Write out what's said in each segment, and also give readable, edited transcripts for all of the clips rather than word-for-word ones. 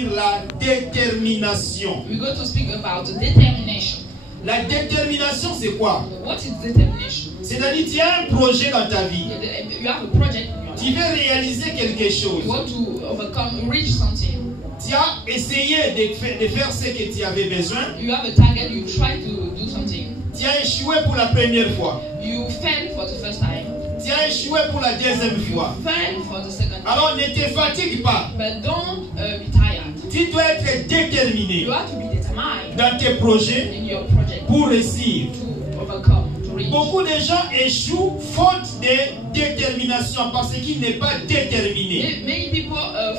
sur la détermination. We're going to speak about determination. La détermination, c'est quoi? What is determination? C'est-à-dire, tu as un projet dans ta vie. You have a project in your Tu life. veux réaliser quelque chose. You want to overcome, reach something. Tu as essayé de faire ce que tu avais besoin. You have a target, you try to do something. Tu as échoué pour la première fois. You fail for the first time. Tu as échoué pour la deuxième fois. Fail for the second time. Alors ne te fatigue pas. But don't be tired. Tu dois être déterminé You have to be determined dans tes projets in your project pour réussir. to overcome, to reach. Beaucoup de gens échouent faute de détermination parce qu'ils n'est pas déterminé. Many people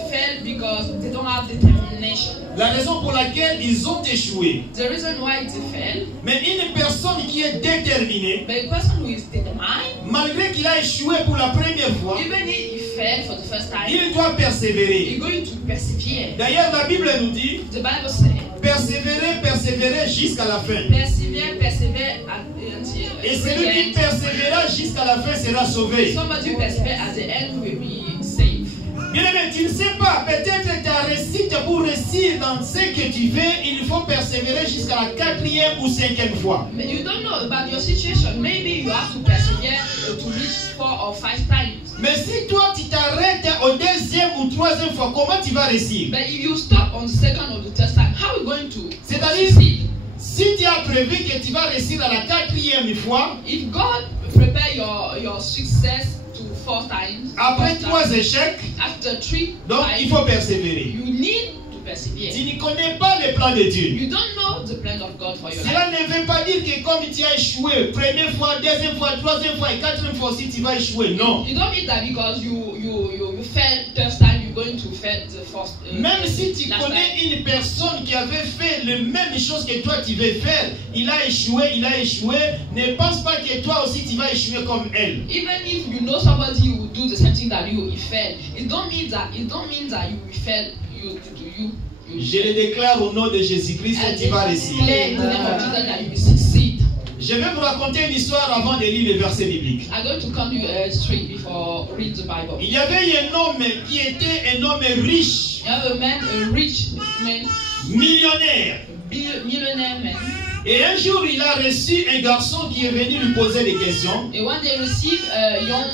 fail because they don't have determination. La raison pour laquelle ils ont échoué. The reason why they fail, Mais une personne qui est déterminée, but a person who is determined, malgré qu'il a échoué pour la première fois, even if he failed for the first time, il doit persévérer. he's going to persevere. D'ailleurs, la Bible nous dit, The Bible says, persévérer, persévérer jusqu'à la fin. persevere, persevere until Et the celui qui end. persévérera jusqu'à la fin sera sauvé. Somebody who persevere at the end will be saved. Bien aimé, tu ne sais pas, peut-être ta réussite pour réussir dans ce que tu fais, il faut persévérer jusqu'à la 4e ou 5e fois. You don't know about your situation. Maybe you have to persevere to reach 4 or 5 times. Mais si toi tu t'arrêtes au 2e ou 3e fois, comment tu vas réussir? But if you stop on the second or the third time, how are you going to C'est-à-dire, succeed? si tu as prévu que tu vas réussir à la 4e fois, If God prepare your success to 4 times, après 4 3 times, échecs, after 3 donc il faut persévérer. you need to persevere. Tu ne connais pas le plan de Dieu. You don't know the plan of God for your life. Cela ne veut pas dire que comme tu as échoué, première fois, deuxième fois, troisième fois et 4e fois aussi tu vas échouer. Non. You don't mean that because you failed third time, you're going to fail the first. Même si tu last connais time. une personne qui avait fait la même chose que toi tu veux faire, il a échoué, ne pense pas que toi aussi tu vas échouer comme elle. Even if you know somebody who will do the same thing that you will fail, it don't mean that you will fail. Je le déclare au nom de Jésus-Christ que tu vas réussir. Declare in the name of Jesus that you will succeed. Je vais vous raconter une histoire avant de lire les versets bibliques. I'm going to come straight before read the Bible. Il y avait un homme qui était un homme riche, You have a man, a rich man, millionnaire. millionaire man. Et un jour, il a reçu un garçon qui est venu lui poser des questions. And one day received a young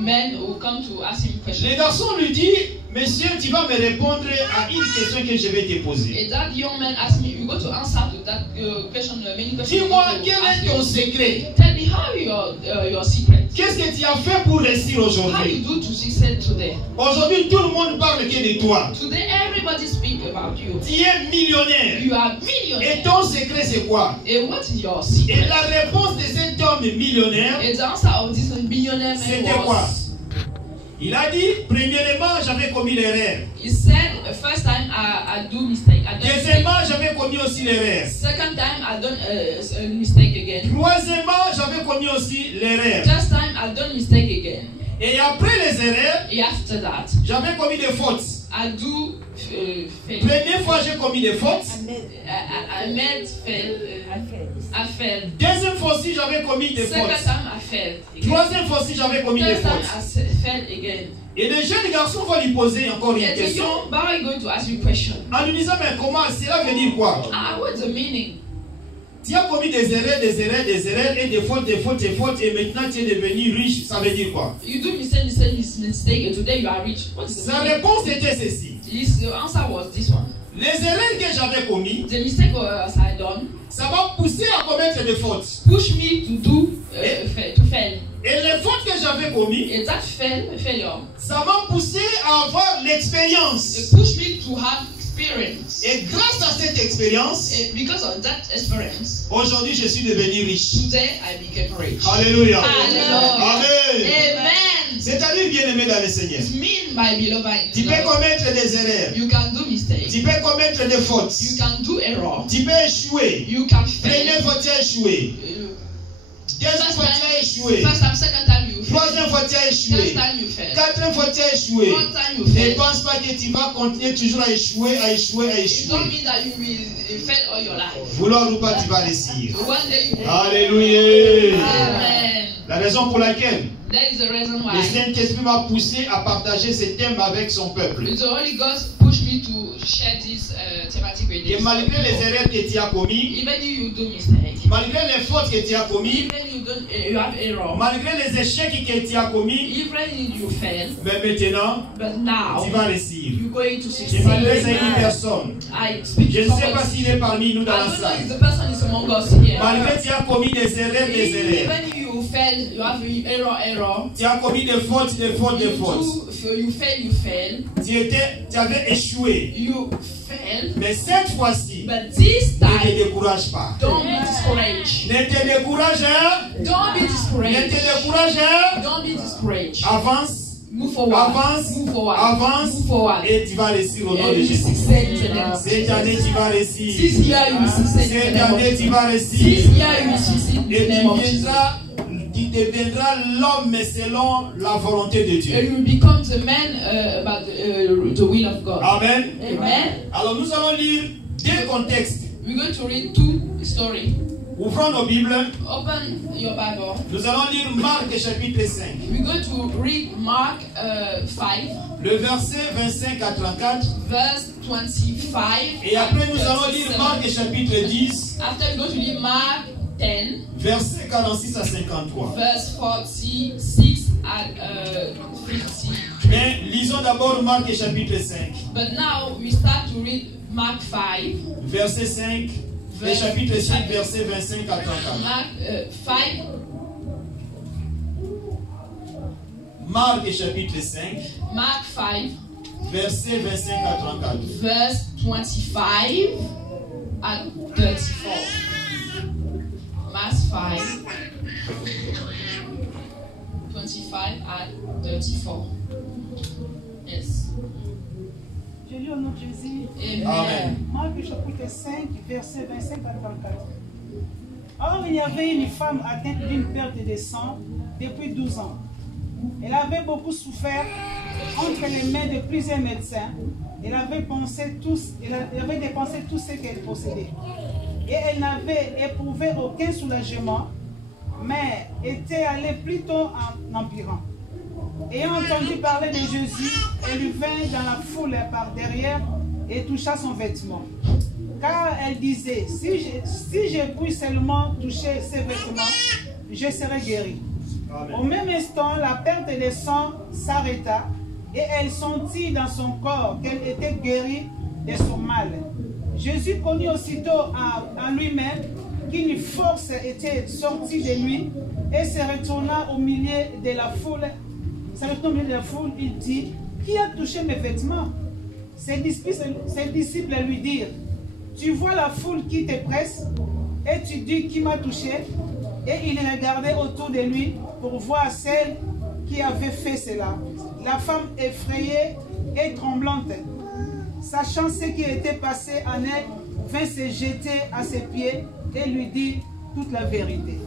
man who come to ask him questions. Le garçon lui dit, monsieur, tu vas me répondre à une question que je vais te poser. And that young man asked me, you go to answer to that question, many questions. Dis-moi, quel est ton secret? Tell me how your secret. Qu'est-ce que tu as fait pour réussir How you aujourd'hui? do to succeed today? Aujourd'hui, tout le monde parle que de toi. Today everybody speak about you. Tu es millionnaire. You are Et millionaire. ton secret, c'est quoi? And what is your Et secret? la réponse de cet homme millionnaire, And the answer of this billionaire man c'était quoi? was, Il a dit, premièrement, j'avais commis l'erreur. he said, the first time I do mistake. I done mistake. Deuxièmement, j'avais commis aussi l'erreur. Second time I done a mistake again. Troisièmement, j'avais commis aussi l'erreur. First time I done mistake again. Et après les erreurs, And after that, j'avais commis des fautes. I do fail. Première fois, j'ai commis des fautes. I made fail. I failed. Deuxième fois aussi, j'avais commis des Second fautes. time I failed. Again. Troisième fois aussi, j'avais commis des Third time fautes. I failed again. Et le jeune garçon va lui poser encore une And the question young boy is going to ask you a question. en lui disant, mais comment, cela veut dire quoi? What's the meaning? Tu as commis des erreurs et des fautes, et maintenant tu es devenu riche, ça veut dire quoi? You do mistake, and today you are rich. What is the Sa meaning? réponse était ceci. The answer was this one. Les erreurs que j'avais commises, The mistake I done ça va pousser à commettre des fautes. push me to do to fail. Et les fautes que j'avais commises, And that failure, ça m'a poussé à avoir l'expérience. it pushed me to have experience. Et grâce à cette expérience, And because of that experience, aujourd'hui je suis devenu riche. today I became rich. Alléluia. Hallelujah. Amen. Amen. C'est-à-dire bien aimé dans le Seigneur. It means by beloved. Tu peux commettre des erreurs. You can do mistakes. Tu peux commettre des fautes. You can do error. Tu peux échouer. You can fail. Première fois tu as échoué. Deuxième fois tu as échoué. First time, second time you fail. Troisième fois tu as Third échoué. time you fail. Quatrième fois tu as échoué. Fourth time you Ne fail. pense pas que tu vas continuer toujours à échouer, à échouer, à It échouer. don't mean that you will fail all your life. Vouloir ou pas, tu vas réussir. One day you will. Alléluia. Amen. La raison pour laquelle That is the reason le why Saint-Esprit m'a poussé à partager ce thème avec son peuple. the Holy Ghost pushed me me to share this thematic with you. Et malgré les erreurs que tu as commises, Even if you do mistake, malgré les fautes que tu as commises, even you have error, malgré les échecs que tu as commis, even if you fail, mais maintenant, but now tu vas réussir. you're going to Je succeed. m'adresse à une personne. I speak Je ne to sais pas somebody. s'il est parmi nous dans I la don't know if salle. the person is among us here. Malgré que tu as commis des erreurs, Even if you fail, you have error. tu as commis des fautes, You fail. Tu avais échoué. You fail. Mais cette fois-ci, But this ne te time, décourage pas. don't be discouraged. Ne te décourage, hein? Don't be Ne te discouraged. décourage, hein? Don't be discouraged. Avance, Move forward. avance, Move forward. avance, Move forward. et tu vas réussir au nom And de you Jésus. succeed in the name of Cette année, tu vas Jesus. réussir. This year you will succeed in the Cette name of année, tu Jesus. vas This réussir. year you will succeed in Et the name of Jesus. tu deviendras l'homme selon la volonté de And Dieu. you will become the man about the will of God. Amen. Amen. Alors nous allons lire deux contextes. We're going to read two stories. Ouvrons nos Bibles. Open your Bible. Nous allons lire Marc chapitre 5. We're going to read Mark 5, Le verset 25 à 34. verse 25. Et après nous allons and lire 37. Marc chapitre 10. After we're going to read Mark 10, Verset 46 à 53. verse 46 and 50. Mais lisons d'abord Marc chapitre 5. But now we start to read Mark 5, Verset 5. Et chapitre 5, verset 25 à 34. Mark 5, Marc chapitre 5. Mark 5, Verset 25 à 34. verse 25 and 34. Mark 5, 25 and 34. Yes. Je lis au nom de Jésus. Amen. Amen. Marc chapitre 5, verset 25 à 34. Or, il y avait une femme atteinte d'une perte de sang depuis 12 ans. Elle avait beaucoup souffert entre les mains de plusieurs médecins. Elle avait dépensé tout ce qu'elle possédait. Et elle n'avait éprouvé aucun soulagement, mais était allée plutôt en empirant. Ayant entendu parler de Jésus, elle lui vint dans la foule par derrière et toucha son vêtement. Car elle disait, si je puis seulement toucher ses vêtements, je serai guérie. Amen. Au même instant, la perte de sang s'arrêta et elle sentit dans son corps qu'elle était guérie de son mal. Jésus connut aussitôt en lui-même qu'une force était sortie de lui et se retourna au milieu de la foule. Il dit, qui a touché mes vêtements? Ses disciples lui dirent, tu vois la foule qui te presse et tu dis qui m'a touché? Et il regardait autour de lui pour voir celle qui avait fait cela. La femme effrayée et tremblante, sachant ce qui était passé en elle, vint se jeter à ses pieds et lui dit toute la vérité.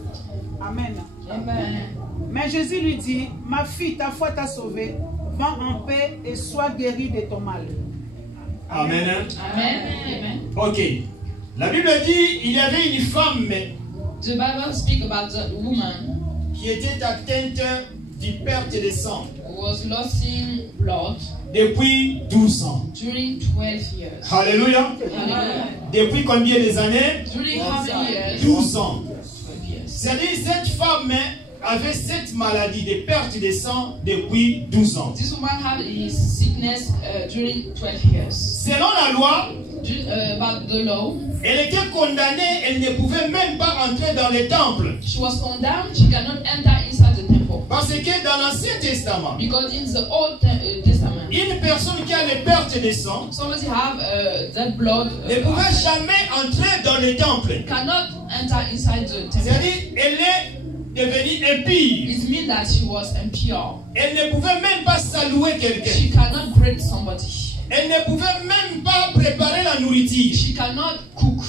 Amen. Amen. Mais Jésus lui dit, ma fille, ta foi t'a sauvée, va en paix et sois guérie de ton mal. Amen. Amen. Amen. Ok. La Bible dit il y avait une femme The Bible speaks about the woman qui était atteinte d'une perte de sang who was losing blood depuis 12 ans. during 12 years. Alléluia. Hallelujah. Depuis combien des années? During how many years? 12 ans. 12 years. C'est-à-dire cette femme avait cette maladie de perte de sang depuis 12 ans. This woman had his sickness during 12 years. Selon la loi, About the law, elle était condamnée, elle ne pouvait même pas entrer dans le temple. she was condemned. She cannot enter inside the temple Parce que dans l'Ancien Testament, because in the Old Testament, une personne qui a les pertes de sang somebody have that blood ne pouvait jamais entrer dans le temple. cannot enter inside the temple. C'est-à-dire, elle est devenue impie. It means that she was impure. Elle ne pouvait même pas saluer quelqu'un. She cannot greet somebody. Elle ne pouvait même pas préparer la nourriture. She cannot cook.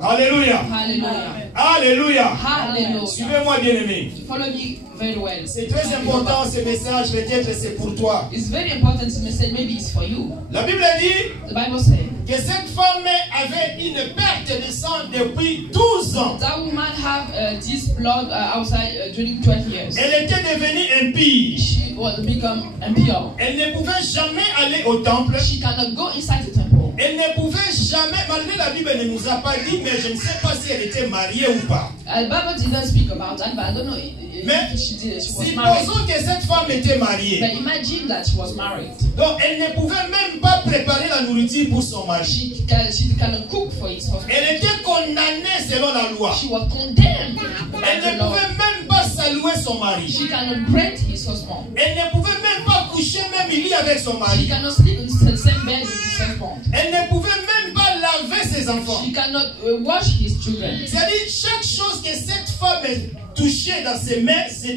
Alléluia. Hallelujah. Alléluia. Hallelujah. Suivez-moi, bien-aimé. Follow me very well. C'est très important ce message, peut-être c'est pour toi. It's very important to message. Maybe it's for you. La Bible dit The Bible says que cette femme avait une perte de sang depuis 12 ans. That woman have this blood outside during 12 years. Elle était devenue impie. She was become impure. Elle ne pouvait jamais aller au temple. She cannot go inside the temple. Elle ne pouvait jamais, malgré la Bible ne nous a pas dit, mais je ne sais pas si elle était mariée ou pas. The Bible didn't speak about that, but I don't know Mais if she did. She was married. supposons que cette femme était mariée. But imagine that she was married. Donc elle ne pouvait même pas préparer la nourriture pour son mari. She cannot cook for his husband. Elle était condamnée selon la loi. She was condemned. Elle ne pouvait même pas saluer son mari. She cannot greet his husband. Elle ne pouvait même pas coucher même lit avec son She mari. cannot sleep in the same bed with his husband. Elle ne pouvait même pas laver ses enfants. She cannot wash his children. C'est-à-dire chaque chose que cette femme touchait dans ses mains,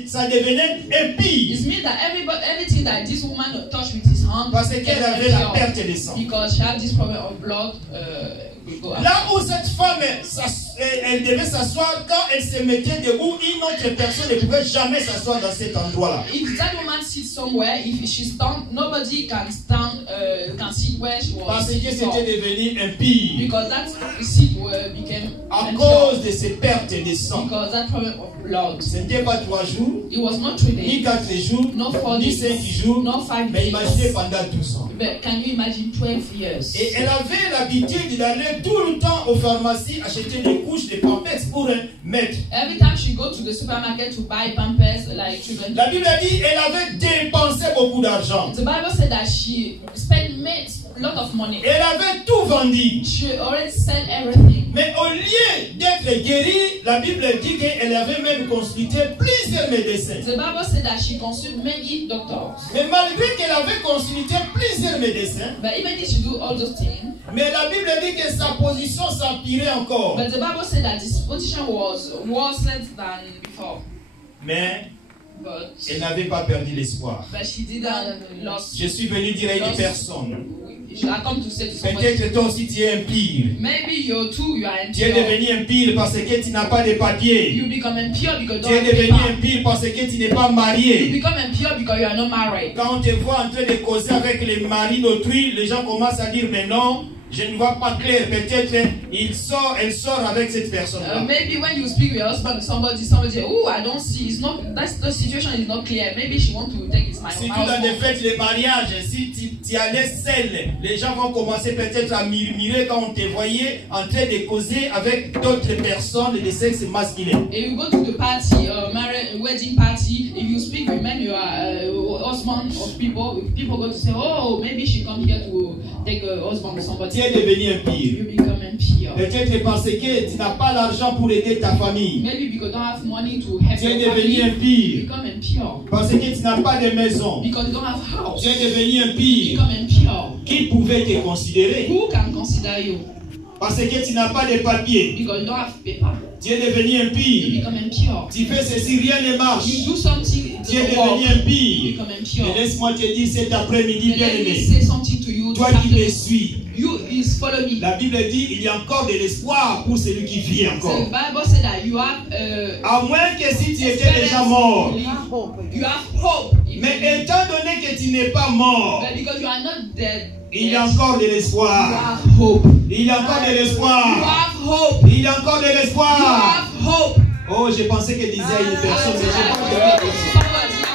ça devenait impie. It means that everything that this woman touched with his hand, Parce qu'elle avait la perte de sang. because she had this problem of blood. Will go out. Là où cette femme, elle devait s'asseoir, quand elle se mettait debout, une autre personne ne pouvait jamais s'asseoir dans cet endroit-là. If that woman sits somewhere, if she stand, nobody can stand, can sit where she was. Parce que sitting c'était for. devenu impie. Because that seat became À impure. cause de ces pertes de sang. Because that problem of blood. Ce n'était pas 3 jours, It was not 3 ni days, 4 jours, no 4 ni days, 5 jours, no 5 mais days. imaginez pendant 12 ans. But can you imagine 12 years? Et elle avait l'habitude d'aller tout le temps aux pharmacies acheter des couches, des pampers pour mettre. Every time she go to the supermarket to buy pampers like children. La Bible dit qu'elle avait dépensé beaucoup d'argent. The Bible said that she spent a lot of money. Elle avait tout vendu. She already sell everything. Mais au lieu d'être guérie, la Bible dit qu'elle avait même consulté plusieurs médecins. The Bible said that she consulted many doctors. Mais malgré qu'elle avait consulté plusieurs médecins, But even if she do all those things, mais la Bible dit que sa position s'empirait encore. but the Bible said that this position was worse than before. Mais But elle n'avait pas perdu l'espoir. she didn't lost. Je suis venu dire à une personne, I come to say to somebody, peut-être toi aussi tu es impire. maybe you too, you are Tu es impure. devenu impire parce que tu n'as pas de papiers. You become impure because you Tu don't es have devenu paper. impire parce que tu n'es pas You marié. become impure because you are not married. Quand on te voit en train de causer avec les maris d'autrui, les gens commencent à dire mais non, je ne vois pas clair. Peut-être elle sort avec cette personne-là. Maybe when you speak with your husband, somebody say, oh, I don't see. It's not. That's the situation is not clear. Maybe she want to take his mind. Si tu dans des fêtes de mariage, si tu allais seul, les gens vont commencer peut-être à murmurer quand on te voyait en train de causer avec d'autres personnes de sexe masculin. If you go to the party, wedding party, if you speak with men, you are husband of people. People go to say, oh, maybe she come here to take a husband with somebody. Tu es devenu impire. You become impure. Peut-être parce que tu n'as pas l'argent pour aider ta famille. Maybe because you don't have money to help Tu es your devenu family. You impire. become impure. Parce que tu n'as pas de maison. Because you don't have house. Tu es devenu You impire. become impure. Qui pouvait te considérer? Who can consider you? Parce que tu n'as pas de papier. Because you don't have paper. Tu es devenu You impire. become impure. Tu fais ceci, rien ne marche. You do something, it Tu es doesn't work. devenu You impire. become Mais impure. laisse-moi te dire cet après-midi, But let me bien-aimé. say something to you. Toi this qui me afternoon. suis. You is follow me. La Bible dit il y a encore de l'espoir pour celui qui vit So the encore. Bible said that you have À moins que si tu étais déjà mort. you have hope. Mais étant donné que tu n'es pas mort, But because you are not dead, il y a yet, encore de you l'espoir. have hope. Il y a encore de You l'espoir. have hope. Il y a encore de You l'espoir. have hope. Oh, je pensais que disait une personne, mais j'ai pas I compris.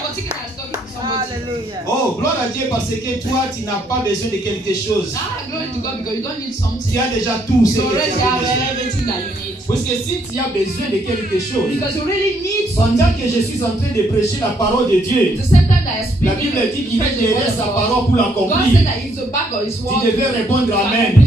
was thinking I was talking to somebody. Hallelujah. Oh, gloire à Dieu parce que toi, tu n'as pas besoin de quelque chose. Ah, glory to God because you don't need Tu something. as déjà tout ce You que already tu as have besoin. everything that you need. Parce que si tu as besoin de quelque chose, Because you really need something. pendant que je suis en train de prêcher la parole de Dieu, The same time that I speak, la Bible dit qu'il est derrière sa parole pour God l'accomplir. said that it's the back of His word. Tu devais répondre Amen.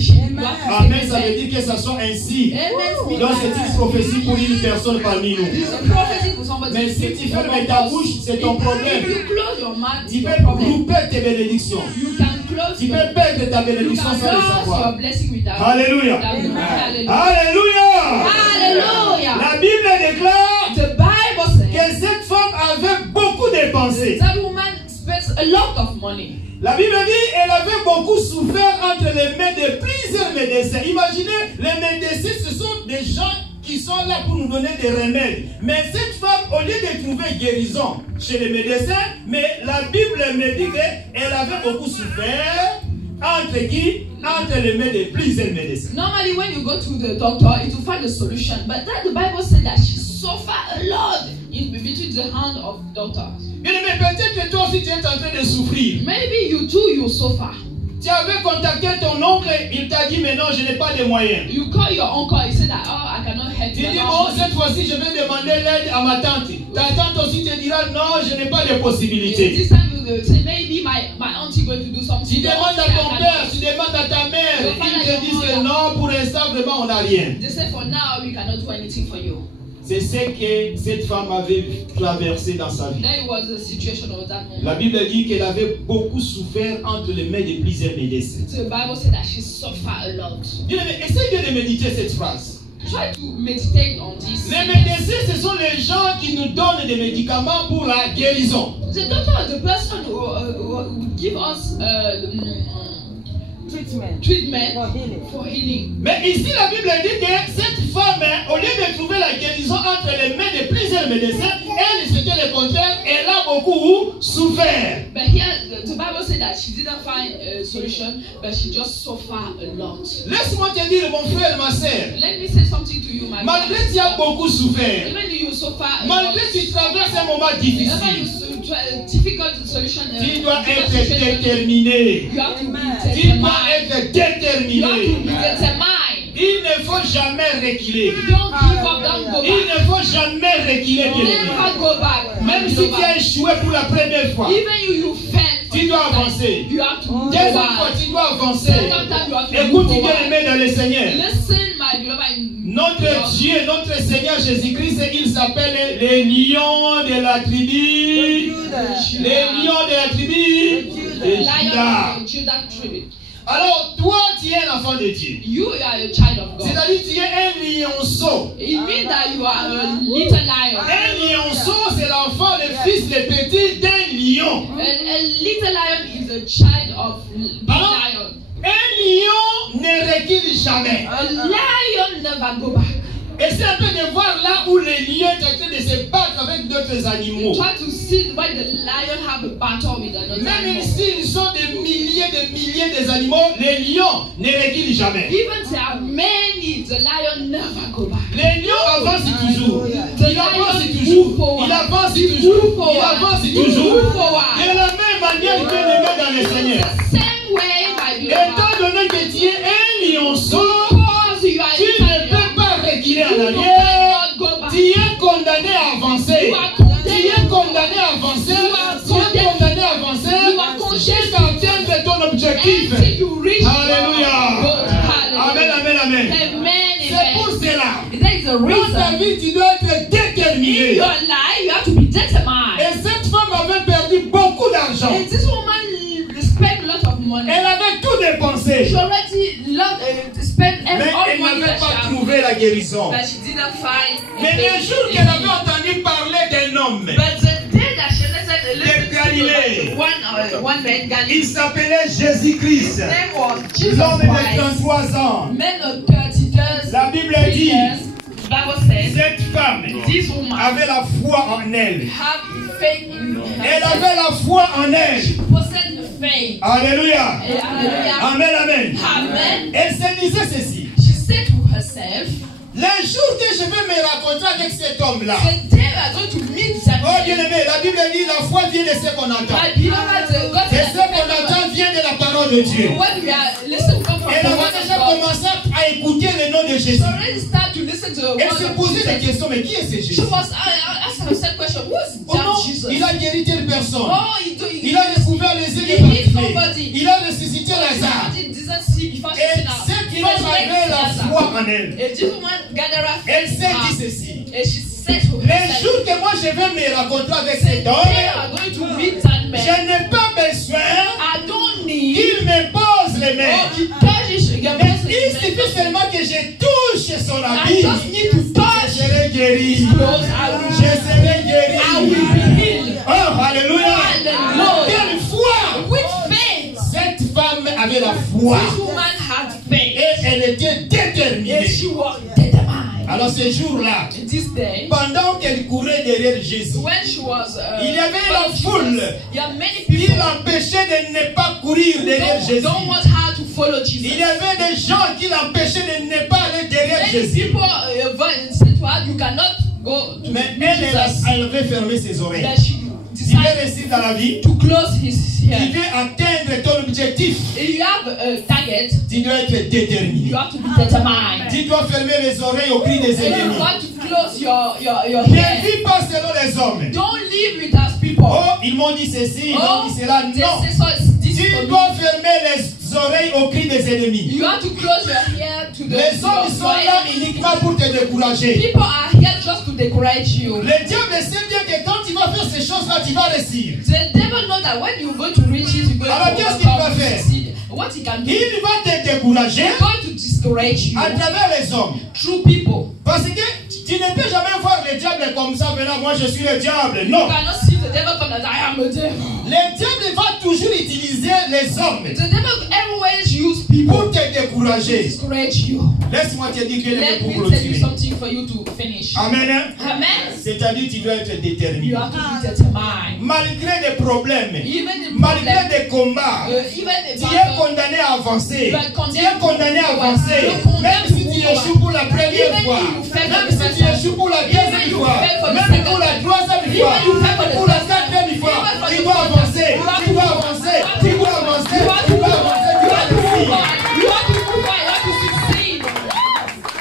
Amen, ça veut dire que ça soit ainsi. Amen. Donc c'est une prophétie pour une personne parmi nous. It's a prophecy for somebody. Mais si tu fermes ta bouche, c'est ton If problème. you close your mouth, Tu it's your peux problem. couper tes bénédictions. You can close Tu your, peux perdre ta you bénédiction can sans le lose your savoir. blessing without. Alléluia. Hallelujah. Alléluia. Hallelujah. La Bible déclare The Bible says que cette femme avait beaucoup dépensé. that woman spends a lot of money. La Bible dit qu'elle avait beaucoup souffert entre les mains de plusieurs médecins. Imaginez, les médecins, ce sont des gens qui sont là pour nous donner des remèdes. Mais cette femme, au lieu de trouver guérison chez les médecins, mais la Bible me dit qu'elle avait beaucoup souffert entre qui? entre les mains de plusieurs médecins. Normally, when you go to the doctor, it will find a solution. But then the Bible said that she suffered a lot in between the hand of doctors. Bien aimé, peut-être que toi aussi tu es en train de souffrir. Maybe you too, you suffer. Tu avais contacté ton oncle, il t'a dit mais non, je n'ai pas de moyens. You call your uncle, he said that, oh, I cannot help Tu you. dis bon, cette fois-ci je vais demander l'aide à ma tante. Ta tante aussi te dira non, je n'ai pas de possibilités. This time you will say, maybe my auntie going to do something. Tu demandes à ton père, tu demandes à ta mère, ils te disent que non, pour l'instant vraiment on n'a rien. They say for now we cannot do anything for you. C'est ce que cette femme avait traversé dans sa vie. That was the situation of that moment. La Bible dit qu'elle avait beaucoup souffert entre les mains de plusieurs médecins. So the Bible said that she suffered a lot. Bien aimé, essaye bien de méditer cette phrase. Try to meditate on this. Les médecins, ce sont les gens qui nous donnent des médicaments pour la guérison. The doctor, the person who give us treatment for healing. Mais ici, la Bible dit que cette femme, au lieu de trouver la guérison entre les mains de plusieurs médecins, elle, c'était le contraire, elle a beaucoup souffert. But here, the Bible said that she didn't find a solution, but she just suffered a lot. Laisse-moi te dire, mon frère, ma sœur, Let me say something to you, my malgré brother. que tu as beaucoup souffert, Even though you suffer a lot, malgré que tu traverses un moment whenever difficile, you try a difficult solution, tu dois difficult être situation, déterminé. you have to be Tu dois determined. être You have to déterminé. be determined. Il ne faut jamais reculer. Don't give up, don't go Il back. ne faut jamais reculer, bien aimé. Never go back. Même si tu as échoué pour la première fois, Even you failed. tu dois avancer. You have to go Deuxième fois, back. tu dois avancer. Second time you have to Écoute go bien back. aimé dans le Seigneur. Listen, my beloved. Notre Dieu, notre Seigneur Jésus-Christ, il s'appelle les lions de la tribu. Les lions de la tribu de Juda. Lion of Judah tribe. Alors, toi, tu es l'enfant de Dieu. You are a child of God. C'est-à-dire, tu es un lionceau. It means that you are a little lion. Un lionceau, c'est l'enfant, le fils, le petit d'un lion. A little lion is a child of big lion. Un lion ne recule jamais. A lion never go back. Et c'est un peu de voir là où les lions sont en train de se battre avec d'autres animaux. Try to see why the lion have a battle with another Même animal. s'ils sont des milliers d'animaux, les lions ne reculent jamais. Even there are many, the lion never go back. Les lions avancent toujours. The Il avance lion toujours. move forward. Il avance He toujours. move forward. Il avance He toujours. move forward. De la même manière que les mains dans le Seigneur. The same way, my Étant beloved. donné que tu es un lionceau, Because you are tu a ne little peux lion, pas reculer en you arrière. cannot go back. Tu es condamné à avancer. You are condemned. Tu es condamné à avancer. You are Tu es condamné à You are avancer condemned. jusqu'à atteindre ton objectif. Until you reach Alléluia. your goal. Amen, amen, amen. Amen, C'est pour amen. cela. That is the Dans ta reason. vie, tu dois être In déterminé. your life, you have to be determined. Et cette femme avait perdu beaucoup d'argent. And this woman spent a lot of money. Elle avait tout dépensé. She already spent Mais all elle money n'avait that she pas had. trouvé la guérison. But she didn't find. Mais le jour qu'elle avait entendu parler d'un homme, But the day that she listened to Galilée. one man, il Galilee, s'appelait Jésus-Christ. his name was Jesus L'homme de Christ. 33 ans. Men of 30 years. La Bible dit, years, Bible says, cette femme this woman avait la foi en elle. have faith in Elle herself. avait la foi en elle. Possessed the faith. Alléluia. Hallelujah. Amen, amen. Amen. Elle se disait ceci. She said to herself, Le jour que je vais me rencontrer avec cet homme-là. the day we are going to meet that Oh bien aimé, la Bible dit la foi vient de ce qu'on entend. my beloved, God Et said ce qu'on entend vient de la parole de Dieu. when we are listening from Elle the avait word of déjà God, commencé à écouter le nom de she Jésus. already started to listen to the Elle word se of posait des Jesus. questions, mais qui est ce She Jésus? was asking herself question, who is Comment that Jesus? il a guéri telle personne? Oh, Il a découvert les yeux he des healed paralysés. somebody. Il a ressuscité Lazare. Somebody didn't see before she Et seen her. cette He femme avait resurrected la Lazarus. foi en elle. And this woman gathered her Elle faith s'est in dit her. ceci. And she said to Les herself, jours que moi je vais me rencontrer avec the cet day homme, we are going to meet that man, je n'ai pas besoin I don't need qu'il me pose les mains. oh, to touch your Mais breast il with suffit the seulement que je touche son I habit. just need to touch Je serai guéri. clothes. I will Je serai I guéri. will be healed. Oh, alléluia. Hallelujah. Quelle foi! With faith. Cette femme avait la foi. This woman had faith. Et elle était And déterminée. she was determined. Alors ce jour-là, This day, pendant qu'elle courait derrière Jésus, when she was il y avait la following foule Jesus, there are many qui people l'empêchaient de ne pas courir derrière Jésus. don't want her to follow Jesus. Il y avait des gens qui l'empêchaient de ne pas aller derrière Many Jésus. people say to her, you cannot go to Mais meet Jesus. elle avait fermé ses oreilles. That she Tu veux decided réussir dans la vie, to close his tu ear. veux atteindre ton objectif, If you have a target, tu dois être déterminé. you have to be determined. Tu dois fermer les oreilles au cri des And you ennemis. want to close your Ne ear. vis pas selon les hommes. Don't live with us people. Oh, ils m'ont dit ceci, ils m'ont dit cela. they Non. say so, this Tu for me. dois fermer les oreilles au cri des ennemis. You have to close your ear to the Les hommes sont là uniquement pour te décourager. People are here just to decorate you. Le diable sait bien que quand tu vas faire ces choses-là, tu vas réussir. The devil knows that when you go to reach it, you're going Alors, to qu'est-ce qu'il va overcome, faire? succeed. What he can do, Il va te décourager he's going to discourage you à travers les hommes. through people. Parce que tu ne peux jamais voir le diable comme ça, venant, moi je suis le diable. Non. You cannot see the devil come as I am a devil. Le diable va toujours utiliser les hommes The devil always use people pour te to décourager. discourage you. Laisse-moi te dire que le Let pour me tell you clôturer. something for you to finish. Amen. Amen. C'est-à-dire tu dois être You déterminé. have to be determined. Malgré des problèmes, Even the malgré problem, des combats, even the tu es battle, condamné à avancer. You are condemned Tu es condamné à to avancer. go on. Même si tu échoues pour la première Even fois, you fail for même the si first tu time, échoues pour la even deuxième you fois, fail for the même second pour la time, troisième even fois, you fail for même the pour la third time, quatrième fois, even for tu the dois fourth avancer, time, you have tu to dois move on. avancer, You have tu to dois move on. avancer, You have tu to dois move on. avancer, tu You dois have to move réussir. on. You have to move on. You have to succeed.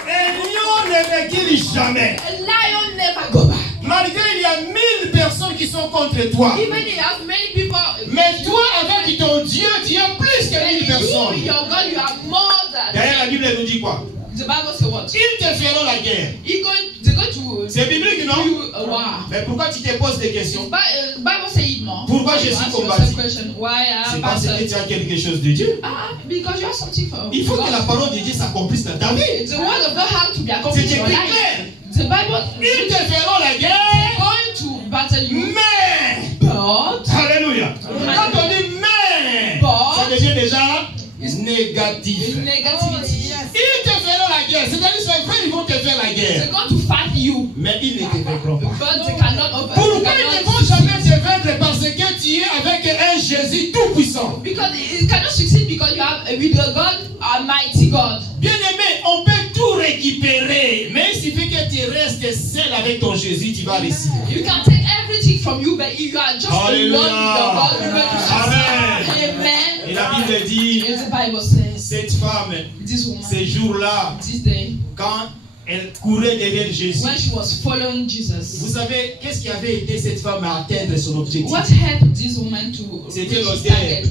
Et lion ne recule jamais. A lion never go back. Malgré il y a 1000 personnes qui sont contre toi. Even if you have many people. Mais toi, avec ton Dieu, tu es plus que 1000 personnes. You, your God, you have more than. D'ailleurs, la Bible nous dit quoi? The Bible says what? Ils te feront la guerre. They're going to. C'est biblique, non? You a war. Mais pourquoi tu te poses des questions? Bible says it more. Pourquoi You Jésus ask combattit? yourself question, why C'est parce que tu as quelque chose de Dieu. because you have something for. Il faut que la parole de Dieu s'accomplisse dans ta vie. The word of God has to be accomplished C'est in your écrit life. clair. The Bible Ils te feront la is guerre. going to battle you, Mais, but alléluia. Quand on dit mais, ça devient déjà négatif. negativity. Ils te feront la guerre. C'est-à-dire, c'est vrai, ils vont te faire la guerre. They're going to fight you, Mais ils ne te vaincront pas. but they cannot over. Pourquoi ils ne vont jamais te vaincre? Parce que tu es avec un Jésus tout-puissant. Because it cannot succeed because you have with your God, Almighty God. Bien aimé, on peut tout récupérer. Mais il suffit que tu restes seul avec ton Jésus, tu vas réussir. You can take everything from you, but if you are just alone with your God, you're going to Amen. succeed. Amen. Et la Bible dit, As the Bible says, cette femme, this woman, ces jours-là, this day, quand elle courait derrière Jésus, when she was following vous Jesus, savez, qu'est-ce qui avait aidé cette femme à atteindre son objectif? what helped this woman to C'était reach l'odeur. target?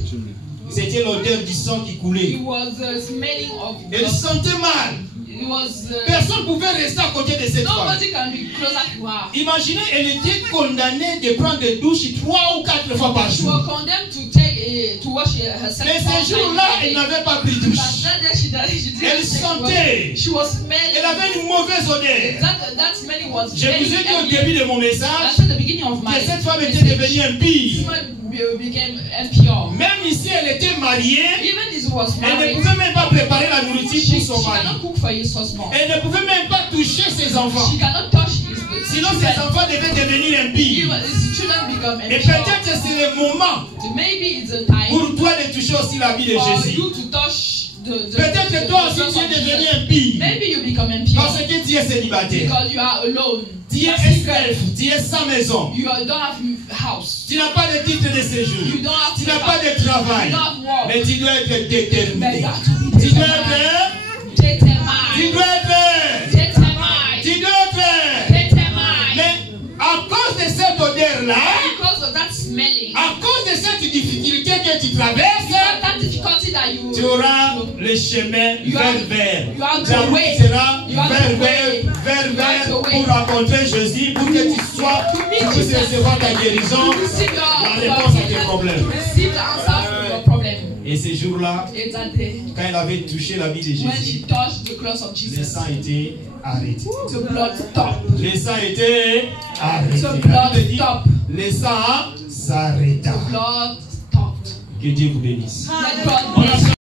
C'était l'odeur du sang qui coulait. It was the smelling of Elle blood. sentait mal. It was Personne ne pouvait rester à côté de cette femme. nobody can be closer to her. Imaginez, elle était condamnée de prendre des douches 3 ou 4 fois par She jour. was condemned to take to wash herself. Mais ces jours-là, elle n'avait pas pris de douche. But that day she didn't Elle take sentait. She was smelling. Elle avait une mauvaise odeur. That smelling was Je vous ai dit au very début de mon I message said at the beginning of my que cette femme était message, devenue impie. this woman became impure. Même ici, elle était mariée. Even if she was Elle ne married, pouvait même pas préparer la nourriture she pour son mari. cannot cook for his husband. Elle ne pouvait même pas toucher ses enfants. She cannot touch his Sinon, children. ses enfants devaient devenir impies. His children become Et impure. peut-être que c'est le moment Maybe it's a time pour toi de toucher aussi la vie de for Jésus. you to touch the Peut-être que toi aussi, the tu es of devenu Jesus. impie. Maybe you become impure Parce que tu es célibataire. because you are alone. Tu es esclave. Tu es sans maison. You don't have house. Tu n'as pas de titre de séjour. You don't have Tu n'as pas de travail. You don't have work. Mais tu dois être But déterminé. you have to be Tu dois determined. être. Tu Determined. dois être. Determined. Tu dois être. Determined. Mais à cause de cette odeur-là, Because of that smelling, à cause de cette difficulté que tu traverses, that difficulty that you tu auras le chemin You vers have- vers. you have La to route wait. sera You have vers to wait. vers You have to wait. pour rencontrer Jésus, pour que tu sois, To meet tu puisses Jesus. recevoir ta guérison, to receive la your réponse à tes problèmes. to receive the answer to your problem. Et ces jours-là, It's that day quand elle avait touché la vie de when Jésus, she touched the cross of le Jesus, sang était arrêté. the blood stopped. Le sang était arrêté. The La blood Bible dit, stopped. le sang s'arrêta. Blood stopped. Que Dieu vous bénisse. Let God bless you.